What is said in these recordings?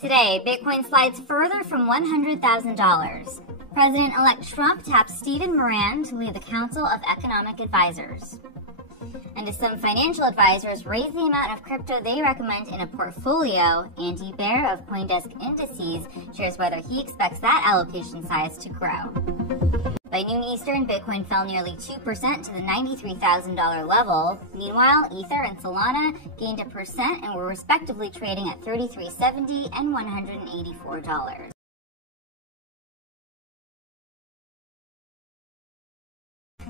Today, Bitcoin slides further from $100,000. President-elect Trump taps Stephen Moran to lead the Council of Economic Advisors. And as some financial advisors raise the amount of crypto they recommend in a portfolio, Andy Baehr of CoinDesk Indices shares whether he expects that allocation size to grow. By noon Eastern, Bitcoin fell nearly 2% to the $93,000 level. Meanwhile, Ether and Solana gained 1% and were respectively trading at $33.70 and $184.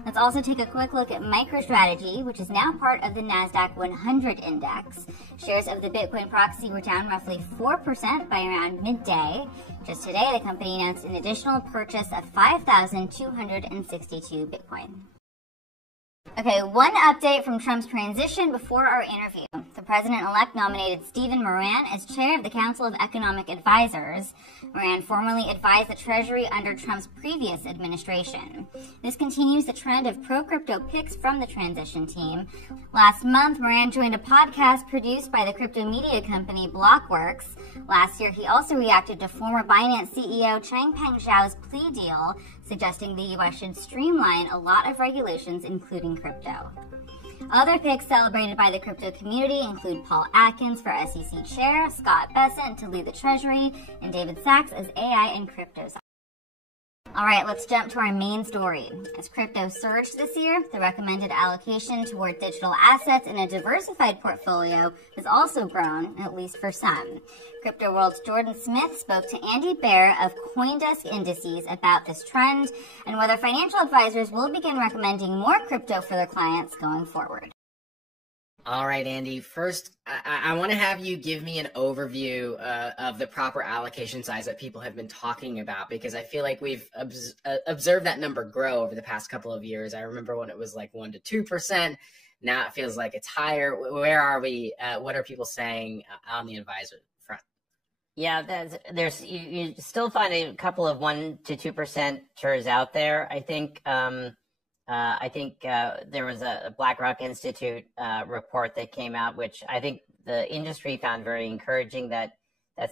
Let's also take a quick look at MicroStrategy, which is now part of the Nasdaq 100 index. Shares of the Bitcoin proxy were down roughly 4% by around midday. Just today, the company announced an additional purchase of 5,262 Bitcoin. Okay, one update from Trump's transition before our interview. The president-elect nominated Stephen Moran as chair of the Council of Economic Advisors. Moran formerly advised the Treasury under Trump's previous administration. This continues the trend of pro-crypto picks from the transition team. Last month, Moran joined a podcast produced by the crypto media company Blockworks. Last year, he also reacted to former Binance CEO Changpeng Zhao's plea deal, suggesting the U.S. should streamline a lot of regulations, including crypto. Other picks celebrated by the crypto community include Paul Atkins for SEC chair, Scott Bessent to lead the Treasury, and David Sachs as AI and crypto. All right, let's jump to our main story. As crypto surged this year, the recommended allocation toward digital assets in a diversified portfolio has also grown, at least for some. Crypto World's Jordan Smith spoke to Andy Baehr of CoinDesk Indices about this trend and whether financial advisors will begin recommending more crypto for their clients going forward. All right, Andy. First, I want to have you give me an overview of the proper allocation size that people have been talking about, because I feel like we've observed that number grow over the past couple of years. I remember when it was like 1% to 2%. Now it feels like it's higher. Where are we? What are people saying on the advisor front? Yeah, you still find a couple of 1% to 2%ers out there. I think there was a BlackRock Institute report that came out, which I think the industry found very encouraging, that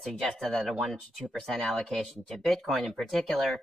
suggested that a 1% to 2% allocation to Bitcoin in particular,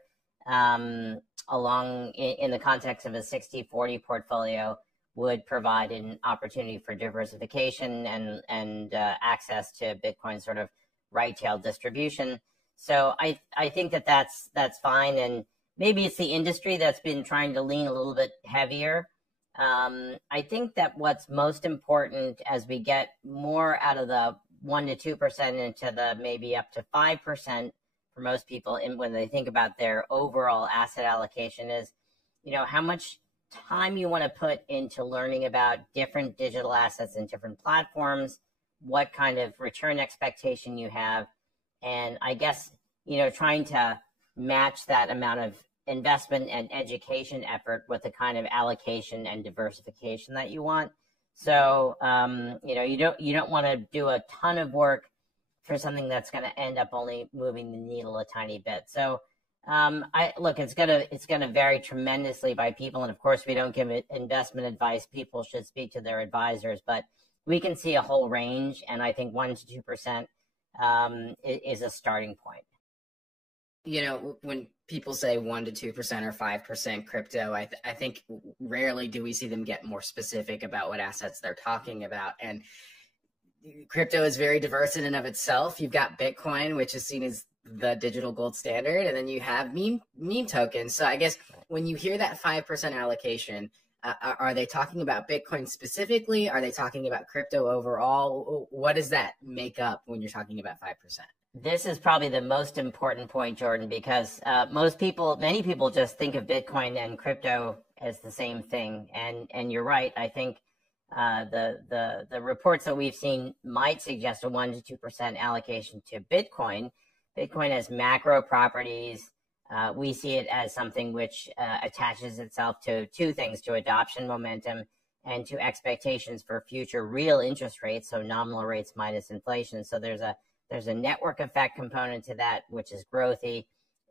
along in the context of a 60-40 portfolio, would provide an opportunity for diversification and access to Bitcoin sort of right-tail distribution. So I think that's fine, and maybe it's the industry that's been trying to lean a little bit heavier. I think that what's most important as we get more out of the 1% to 2% into the maybe up to 5% for most people, and when they think about their overall asset allocation, is, how much time you want to put into learning about different digital assets and different platforms, what kind of return expectation you have, and I guess, trying to match that amount of investment and education effort with the kind of allocation and diversification that you want. So, you don't want to do a ton of work for something that's going to end up only moving the needle a tiny bit. So, it's going to vary tremendously by people. And of course, we don't give investment advice. People should speak to their advisors, but we can see a whole range. And I think 1% to 2% is a starting point. When people say 1% to 2% or 5% crypto, I think rarely do we see them get more specific about what assets they're talking about. And crypto is very diverse in and of itself. You've got Bitcoin, which is seen as the digital gold standard, and then you have meme tokens. So I guess when you hear that 5% allocation, are they talking about Bitcoin specifically? Are they talking about crypto overall? What does that make up when you're talking about 5%? This is probably the most important point, Jordan, because many people just think of Bitcoin and crypto as the same thing. And you're right. I think the reports that we've seen might suggest a 1% to 2% allocation to Bitcoin. Bitcoin has macro properties. We see it as something which attaches itself to two things: to adoption momentum and to expectations for future real interest rates, so nominal rates minus inflation. So there's a network effect component to that, which is growthy,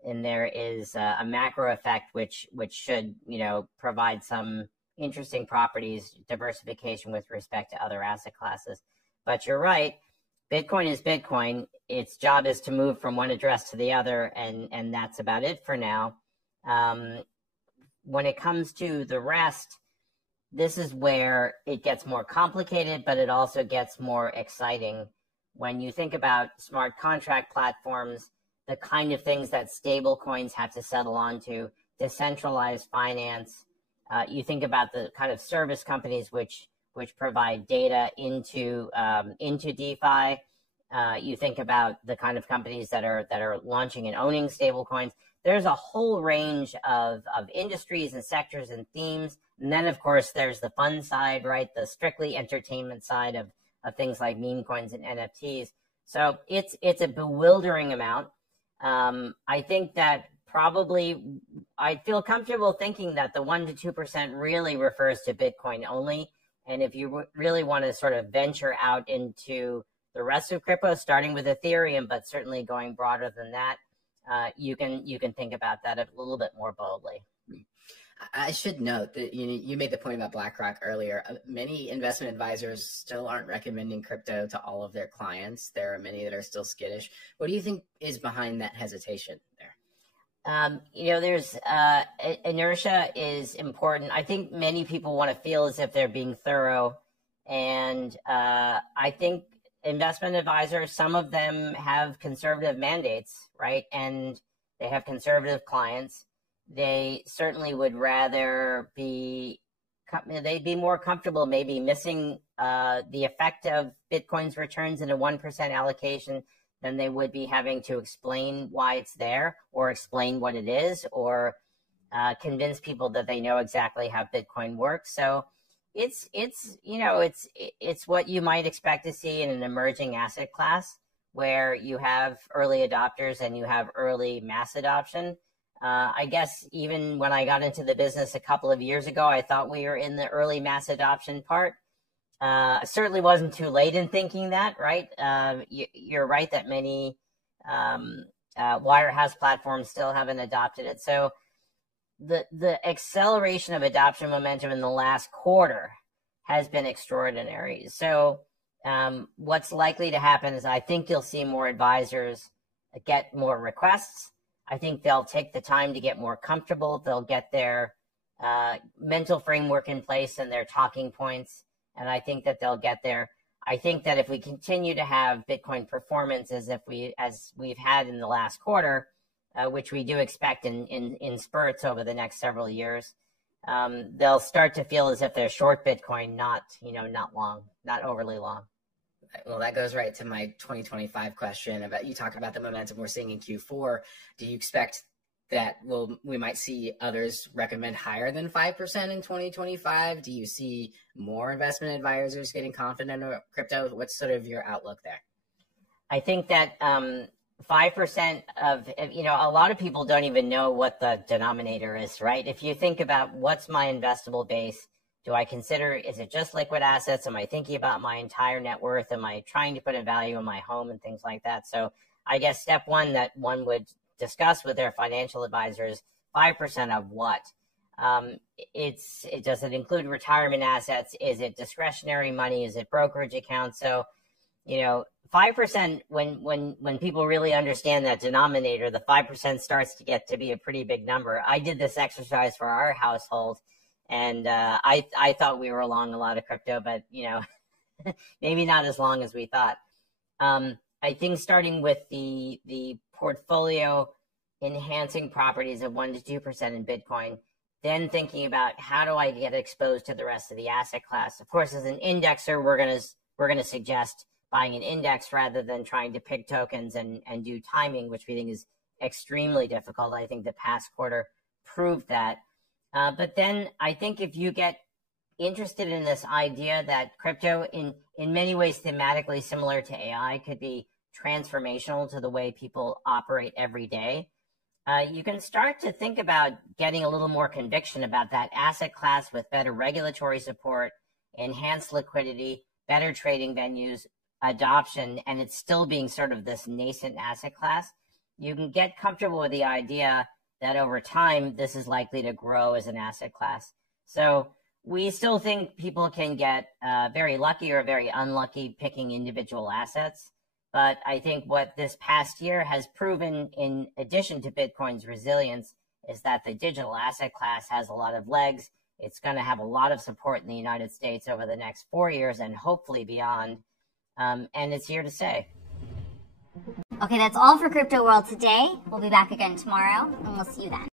and there is a macro effect which should provide some interesting properties, diversification with respect to other asset classes. But you're right, Bitcoin is Bitcoin. Its job is to move from one address to the other, and that's about it for now. When it comes to the rest, this is where it gets more complicated, but it also gets more exciting. When you think about smart contract platforms, the kind of things that stable coins have to settle onto, decentralized finance, you think about the kind of service companies which provide data into DeFi. You think about the kind of companies that are launching and owning stable coins. There's a whole range of industries and sectors and themes. And then, of course, there's the fun side, right? The strictly entertainment side of things like meme coins and NFTs. So it's a bewildering amount. I think that probably I feel comfortable thinking that the 1% to 2% really refers to Bitcoin only. And if you really want to sort of venture out into the rest of crypto, starting with Ethereum, but certainly going broader than that, you can think about that a little bit more boldly. I should note that you made the point about BlackRock earlier. Many investment advisors still aren't recommending crypto to all of their clients. There are many that are still skittish. What do you think is behind that hesitation there? There's inertia is important. I think many people want to feel as if they're being thorough. And I think investment advisors, some of them have conservative mandates, right? And they have conservative clients. They certainly would rather they'd be more comfortable maybe missing the effect of Bitcoin's returns in a 1% allocation than they would be having to explain why it's there or explain what it is or convince people that they know exactly how Bitcoin works. So it's what you might expect to see in an emerging asset class where you have early adopters and you have early mass adoption. I guess even when I got into the business a couple of years ago, I thought we were in the early mass adoption part. Certainly wasn't too late in thinking that, right? You're right that many wirehouse platforms still haven't adopted it. So the acceleration of adoption momentum in the last quarter has been extraordinary. So what's likely to happen is I think you'll see more advisors get more requests. I think they'll take the time to get more comfortable. They'll get their mental framework in place and their talking points. And I think that they'll get there. I think that if we continue to have Bitcoin performance as we've had in the last quarter, which we do expect in spurts over the next several years, they'll start to feel as if they're short Bitcoin, not long, not overly long. Well, that goes right to my 2025 question about, you talk about the momentum we're seeing in Q4. Do you expect that we might see others recommend higher than 5% in 2025? Do you see more investment advisors getting confident in crypto? What's sort of your outlook there? I think that 5% of, a lot of people don't even know what the denominator is, right? If you think about what's my investable base, do I consider, is it just liquid assets? Am I thinking about my entire net worth? Am I trying to put a value in my home and things like that? So I guess step one that one would discuss with their financial advisors, 5% of what? Does it include retirement assets? Is it discretionary money? Is it brokerage accounts? So, 5%, when people really understand that denominator, the 5% starts to get to be a pretty big number. I did this exercise for our household, and I thought we were along a lot of crypto, but, maybe not as long as we thought. I think starting with the portfolio enhancing properties of 1% to 2% in Bitcoin, then thinking about how do I get exposed to the rest of the asset class. Of course, as an indexer, we're gonna suggest buying an index rather than trying to pick tokens and do timing, which we think is extremely difficult. I think the past quarter proved that. But then I think if you get interested in this idea that crypto in many ways thematically similar to AI could be transformational to the way people operate every day, you can start to think about getting a little more conviction about that asset class with better regulatory support, enhanced liquidity, better trading venues, adoption, and it's still being sort of this nascent asset class. You can get comfortable with the idea that over time, this is likely to grow as an asset class. So we still think people can get very lucky or very unlucky picking individual assets. But I think what this past year has proven, in addition to Bitcoin's resilience, is that the digital asset class has a lot of legs. It's going to have a lot of support in the United States over the next 4 years and hopefully beyond. And it's here to stay. Okay, that's all for Crypto World today. We'll be back again tomorrow, and we'll see you then.